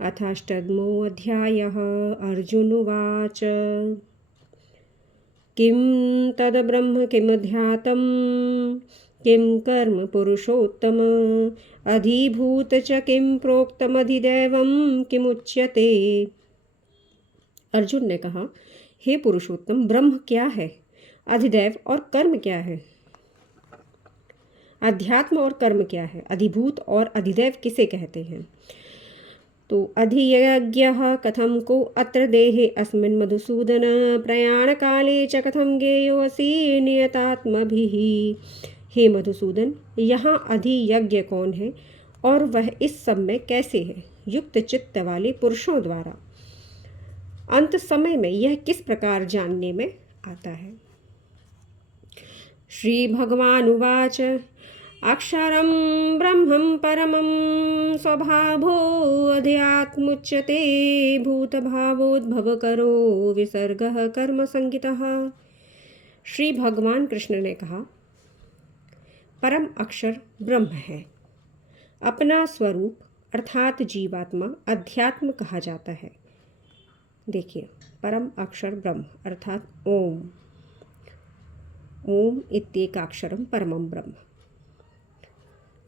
अथाष्टमोऽध्यायः। अर्जुन उवाच किं तद्ब्रह्म किमध्यात्मं किं कर्म पुरुषोत्तम अधिभूत च किं प्रोक्तमधिदैवं किमुच्यते। अर्जुन ने कहा, हे पुरुषोत्तम, ब्रह्म क्या है, अधिदैव और कर्म क्या है, अध्यात्म और कर्म क्या है, अधिभूत और अधिदैव किसे कहते हैं। तो अधियज्ञः कथं को अत्र देहे अस्मिन् मधुसूदन प्रयाण काले च कथं ज्ञेयोऽसि नियतात्मभिः। हे मधुसूदन, यहाँ अधियज्ञ कौन है और वह इस सब में कैसे है, युक्त चित्त वाले पुरुषों द्वारा अंत समय में यह किस प्रकार जानने में आता है। श्री भगवान उवाच अक्षरं ब्रह्मं परमं स्वभावोऽध्यात्मुच्यते भूतभावोद्भवकरो विसर्गः कर्म संगितः। श्री भगवान कृष्ण ने कहा, परम अक्षर ब्रह्म है, अपना स्वरूप अर्थात जीवात्मा अध्यात्म कहा जाता है। देखिए, परम अक्षर ब्रह्म अर्थात ओम, ओम इत्येकाक्षरम परमं ब्रह्म।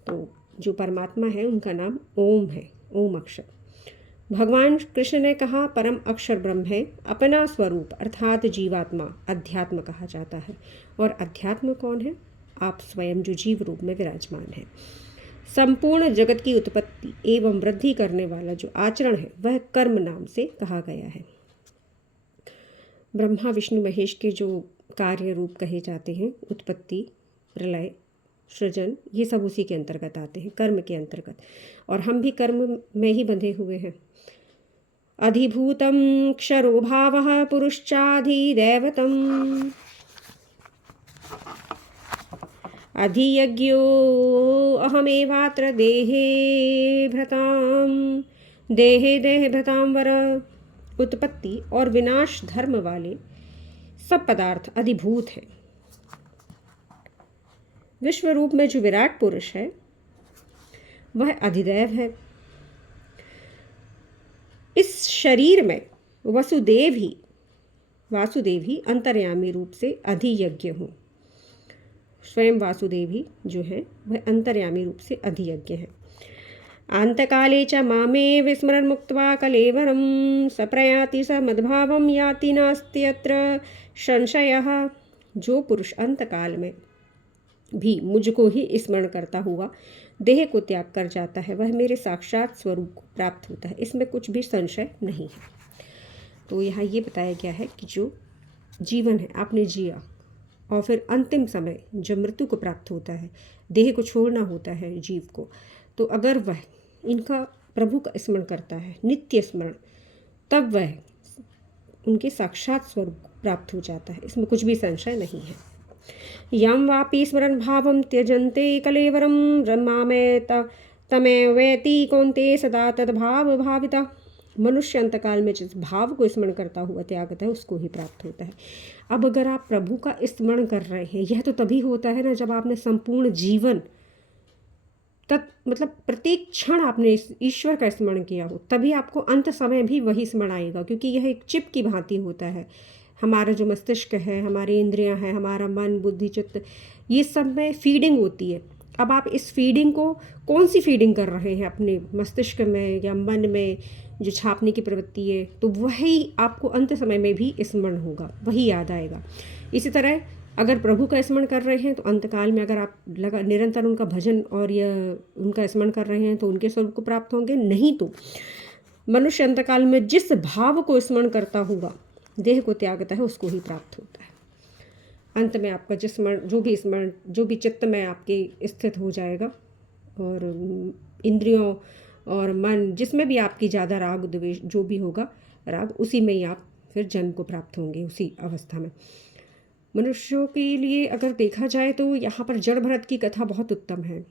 तो जो परमात्मा है उनका नाम ओम है, ओम अक्षर। भगवान कृष्ण ने कहा परम अक्षर ब्रह्म है, अपना स्वरूप अर्थात जीवात्मा अध्यात्म कहा जाता है। और अध्यात्म कौन है, आप स्वयं जो जीव रूप में विराजमान है। संपूर्ण जगत की उत्पत्ति एवं वृद्धि करने वाला जो आचरण है वह कर्म नाम से कहा गया है। ब्रह्मा विष्णु महेश के जो कार्य रूप कहे जाते हैं, उत्पत्ति प्रलय सृजन, ये सब उसी के अंतर्गत आते हैं, कर्म के अंतर्गत। और हम भी कर्म में ही बंधे हुए हैं। अधिभूतम क्षरो भावः पुरुश्चाधिदैवतम् अधियज्ञो अहमेवात्र देहे भृतां वर। उत्पत्ति और विनाश धर्म वाले सब पदार्थ अधिभूत हैं। विश्व रूप में जो विराट पुरुष है वह अधिदैव है। इस शरीर में वासुदेव ही अंतर्यामी रूप से अधियज्ञ हूँ। स्वयं वासुदेव ही जो है वह अंतर्यामी रूप से अधियज्ञ है। आंतकाले च मामे विस्मरण मुक्त्वा कलेवरम सप्रयाति स मद्भावम याति नास्ति अत्र संशयः। जो पुरुष अंतकाल में भी मुझको ही स्मरण करता हुआ देह को त्याग कर जाता है वह मेरे साक्षात स्वरूप को प्राप्त होता है, इसमें कुछ भी संशय नहीं है। तो यहाँ ये बताया गया है कि जो जीवन है आपने जिया और फिर अंतिम समय जब मृत्यु को प्राप्त होता है, देह को छोड़ना होता है जीव को, तो अगर वह इनका प्रभु का स्मरण करता है, नित्य स्मरण, तब वह उनके साक्षात स्वरूप को प्राप्त हो जाता है, इसमें कुछ भी संशय नहीं है। यं वापि स्मरण भावं त्यजन्ते कलेवरं ब्रह्मामेत तमेवेति कौन्ते सदा तद्भाव भाविता। मनुष्य अंतकाल में जिस भाव को स्मरण करता हुआ त्यागता है उसको ही प्राप्त होता है। अब अगर आप प्रभु का स्मरण कर रहे हैं, यह तो तभी होता है ना जब आपने संपूर्ण जीवन मतलब प्रत्येक क्षण आपने ईश्वर का स्मरण किया हो, तभी आपको अंत समय भी वही स्मरण आएगा। क्योंकि यह एक चिप की भांति होता है। हमारा जो मस्तिष्क है, हमारी इंद्रियां हैं, हमारा मन बुद्धि चित्त, ये सब में फीडिंग होती है। अब आप इस फीडिंग को कौन सी फीडिंग कर रहे हैं, अपने मस्तिष्क में या मन में जो छापने की प्रवृत्ति है, तो वही आपको अंत समय में भी स्मरण होगा, वही याद आएगा। इसी तरह अगर प्रभु का स्मरण कर रहे हैं तो अंतकाल में अगर आप निरंतर उनका भजन और या उनका स्मरण कर रहे हैं तो उनके स्वरूप को प्राप्त होंगे। नहीं तो मनुष्य अंतकाल में जिस भाव को स्मरण करता हुआ देह को त्यागता है उसको ही प्राप्त होता है। अंत में आपका स्मरण जो भी चित्त में आपके स्थित हो जाएगा, और इंद्रियों और मन जिसमें भी आपकी ज़्यादा राग द्वेष जो भी होगा राग, उसी में ही आप फिर जन्म को प्राप्त होंगे उसी अवस्था में। मनुष्यों के लिए अगर देखा जाए तो यहाँ पर जड़ भरत की कथा बहुत उत्तम है।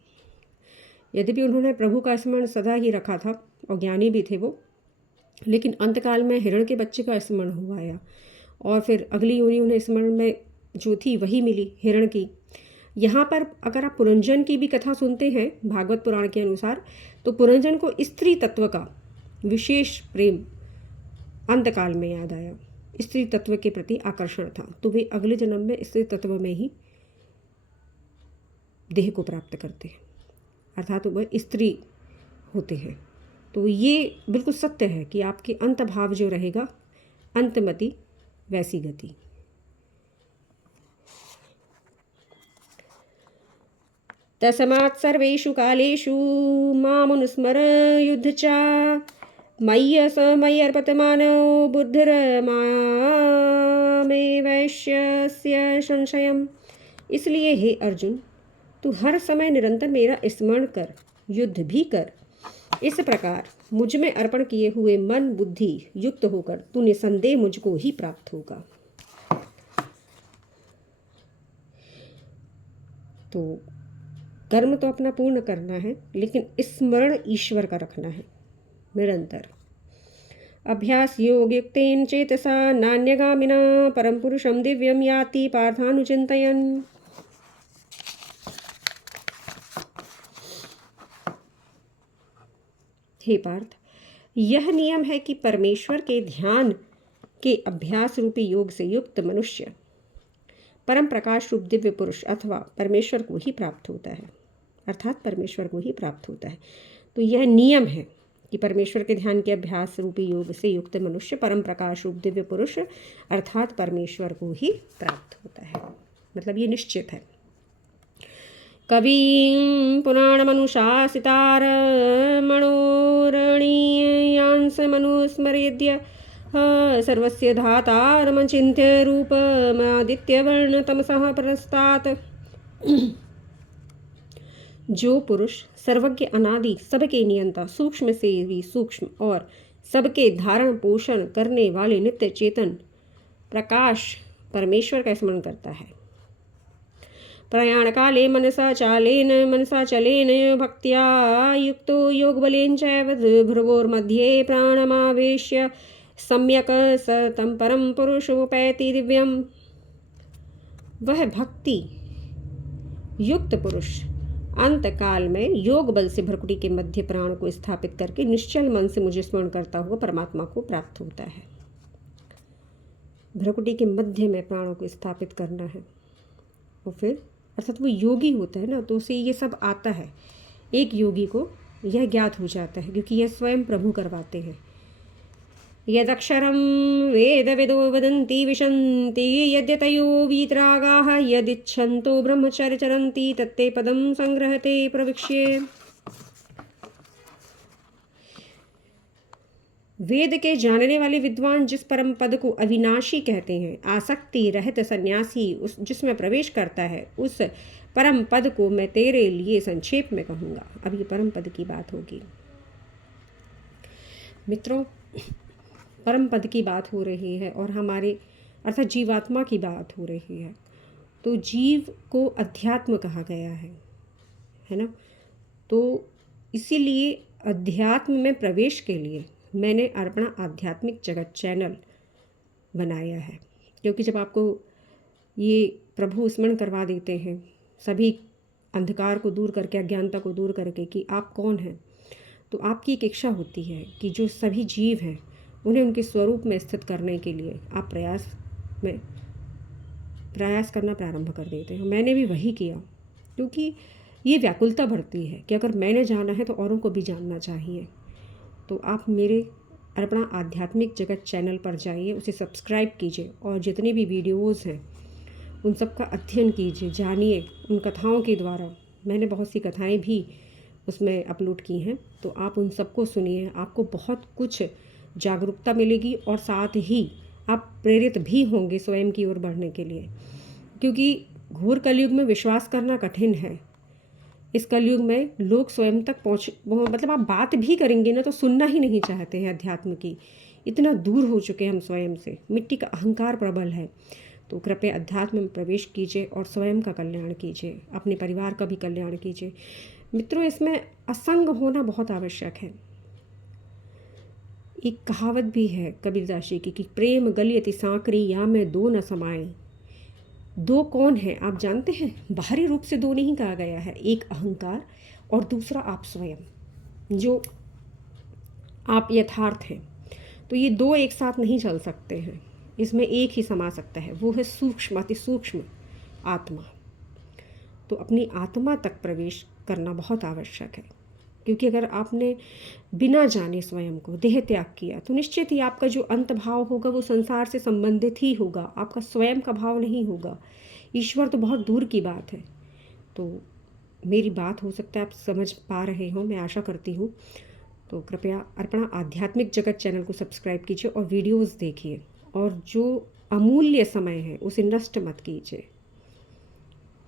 यद्यपि उन्होंने प्रभु का स्मरण सदा ही रखा था और ज्ञानी भी थे वो, लेकिन अंतकाल में हिरण के बच्चे का स्मरण हुआ आया और फिर अगली योनि उन्हें स्मरण में जो थी वही मिली हिरण की। यहाँ पर अगर आप पुरंजन की भी कथा सुनते हैं भागवत पुराण के अनुसार, तो पुरंजन को स्त्री तत्व का विशेष प्रेम अंतकाल में याद आया, स्त्री तत्व के प्रति आकर्षण था, तो वे अगले जन्म में स्त्री तत्व में ही देह को प्राप्त करते हैं, अर्थात वह स्त्री होते हैं। तो ये बिल्कुल सत्य है कि आपके अंत भाव जो रहेगा, अंतमति वैसी गति। तस्मात् सर्वेषु कालेषु मामनुस्मर युद्ध च मय्यस मय्यर्पतमानो बुद्धिर्मामेवैष्यस्य संशयम्। इसलिए हे अर्जुन, तू हर समय निरंतर मेरा स्मरण कर, युद्ध भी कर। इस प्रकार मुझ में अर्पण किए हुए मन बुद्धि युक्त होकर तू निसंदेह मुझको ही प्राप्त होगा। तो कर्म तो अपना पूर्ण करना है, लेकिन स्मरण ईश्वर का रखना है निरंतर। अभ्यास योग युक्तेन चेतसा नान्यगामिना परम पुरुषम दिव्यम याति पार्थानुचिंतयन्। हे पार्थ, यह नियम है कि परमेश्वर के ध्यान के अभ्यास रूपी योग से युक्त मनुष्य परम प्रकाश रूप दिव्य पुरुष अथवा परमेश्वर को ही प्राप्त होता है, अर्थात परमेश्वर को ही प्राप्त होता है। तो यह नियम है कि परमेश्वर के ध्यान के अभ्यास रूपी योग से युक्त मनुष्य परम प्रकाश रूप दिव्य पुरुष अर्थात परमेश्वर को ही प्राप्त होता है, मतलब ये निश्चित है। कविं पुराणमनुशासितार मनोरणीयांस मनुस्मरेद्य सर्वस्य धातारमचिन्त्य रूपमादित्यवर्ण तमसः परस्तात्। जो पुरुष सर्वज्ञ अनादि सबके नियंता सूक्ष्म से भी सूक्ष्म और सबके धारण पोषण करने वाले नित्य चेतन प्रकाश परमेश्वर का स्मरण करता है, प्रयाण काले मनसा चलेन भक्त्या युक्तो योग बलेन चैव भ्रुवोर्मध्ये प्राणमावेश्य सम्यक सतम परम पुरुषोपैति दिव्यम। वह भक्ति युक्त पुरुष अंत काल में योग बल से भ्रुकुटी के मध्य प्राण को स्थापित करके निश्चल मन से मुझे स्मरण करता हुआ परमात्मा को प्राप्त होता है। भ्रुकुटी के मध्य में प्राणों को स्थापित करना है, और फिर अर्थात वो योगी होता है ना, तो उसे ये सब आता है। एक योगी को यह ज्ञात हो जाता है क्योंकि यह स्वयं प्रभु करवाते हैं। यदक्षरं वेद विदो वदन्ति विशन्ति यद्यतयो वीतरागाः यदिच्छन्तो ब्रह्मचर्य चरन्ति तत्ते पदं संग्रहते प्रविक्ष्ये। वेद के जानने वाले विद्वान जिस परम पद को अविनाशी कहते हैं, आसक्ति रहित सन्यासी उस जिसमें प्रवेश करता है, उस परम पद को मैं तेरे लिए संक्षेप में कहूँगा। अब ये परम पद की बात होगी मित्रों। परम पद की बात हो रही है और हमारे अर्थात जीवात्मा की बात हो रही है। तो जीव को अध्यात्म कहा गया है ना। तो इसीलिए अध्यात्म में प्रवेश के लिए मैंने अपना आध्यात्मिक जगत चैनल बनाया है, क्योंकि जब आपको ये प्रभु स्मरण करवा देते हैं सभी अंधकार को दूर करके, अज्ञानता को दूर करके कि आप कौन हैं, तो आपकी एक इच्छा होती है कि जो सभी जीव हैं उन्हें उनके स्वरूप में स्थित करने के लिए आप प्रयास करना प्रारंभ कर देते हैं। मैंने भी वही किया, क्योंकि ये व्याकुलता बढ़ती है कि अगर मैंने जाना है तो औरों को भी जानना चाहिए। तो आप मेरे अपना आध्यात्मिक जगत चैनल पर जाइए, उसे सब्सक्राइब कीजिए और जितनी भी वीडियोज़ हैं उन सब का अध्ययन कीजिए, जानिए उन कथाओं के द्वारा। मैंने बहुत सी कथाएं भी उसमें अपलोड की हैं, तो आप उन सबको सुनिए। आपको बहुत कुछ जागरूकता मिलेगी और साथ ही आप प्रेरित भी होंगे स्वयं की ओर बढ़ने के लिए, क्योंकि घोर कलयुग में विश्वास करना कठिन है। इस कलयुग में लोग स्वयं तक मतलब आप बात भी करेंगे ना तो सुनना ही नहीं चाहते हैं अध्यात्म की। इतना दूर हो चुके हैं हम स्वयं से, मिट्टी का अहंकार प्रबल है। तो कृपया अध्यात्म में प्रवेश कीजिए और स्वयं का कल्याण कीजिए, अपने परिवार का भी कल्याण कीजिए। मित्रों, इसमें असंग होना बहुत आवश्यक है। एक कहावत भी है कबीरदास जी की कि प्रेम गली अति सांकरी या में दो न समाए। दो कौन है आप जानते हैं? बाहरी रूप से दो नहीं कहा गया है, एक अहंकार और दूसरा आप स्वयं, जो आप यथार्थ हैं। तो ये दो एक साथ नहीं चल सकते हैं, इसमें एक ही समा सकता है, वो है सूक्ष्म, अति सूक्ष्म आत्मा। तो अपनी आत्मा तक प्रवेश करना बहुत आवश्यक है, क्योंकि अगर आपने बिना जाने स्वयं को देह त्याग किया तो निश्चित ही आपका जो अंत भाव होगा वो संसार से संबंधित ही होगा, आपका स्वयं का भाव नहीं होगा। ईश्वर तो बहुत दूर की बात है। तो मेरी बात हो सकता है आप समझ पा रहे हो, मैं आशा करती हूँ। तो कृपया अर्पणा आध्यात्मिक जगत चैनल को सब्सक्राइब कीजिए और वीडियोज़ देखिए, और जो अमूल्य समय है उसे नष्ट मत कीजिए।